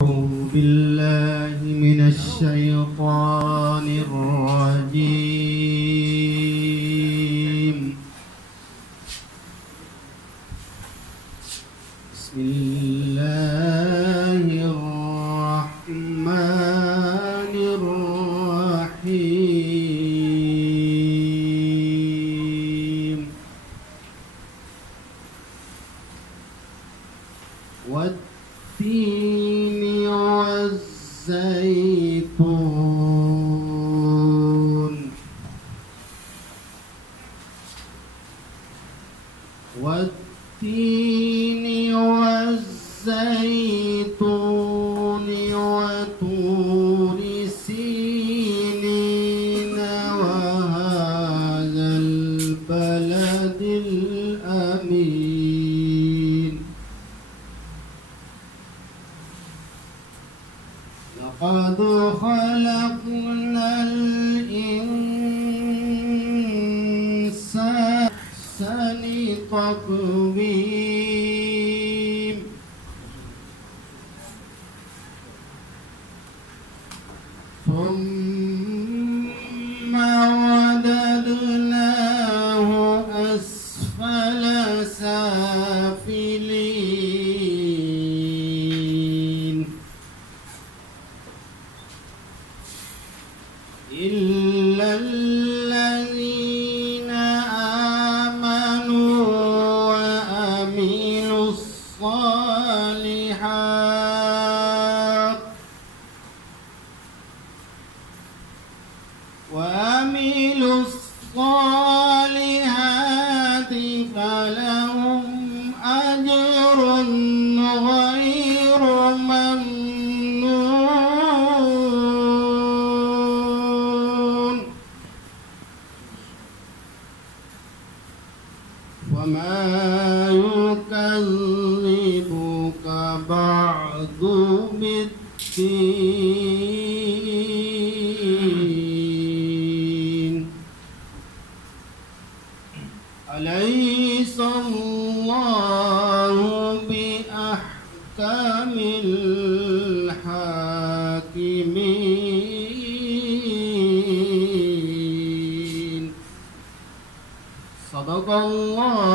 أعوذ بالله من الشيطان الرجيم. بسم الله الرحمن الرحيم. والتين والزيتون والتين والزيتون وطور سينين وهذا البلد الأمين. لقد خلقنا الإنسان أحسن تقويم. ثم رددناه أسفل سافلين إلا الذين آمنوا وعملوا الصالحات فلهم أجر غير ممنون. وما يكذبك بعد بالدين. أليس الله بأحكم الحاكمين. صدق الله